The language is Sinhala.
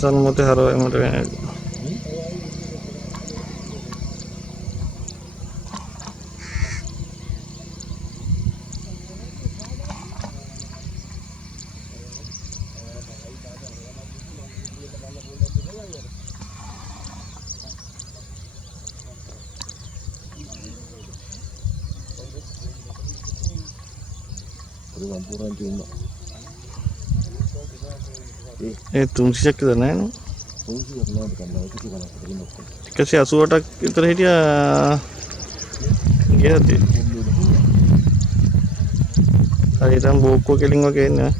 සල්මතේ හරවයි මට වෙන්නේ. ඒ 300ක් විතර නෑ නේ. 188ක් විතර හිටියා ගියද? හරියටම බෝක්කෝ කෙලින් වගේ එන්නේ.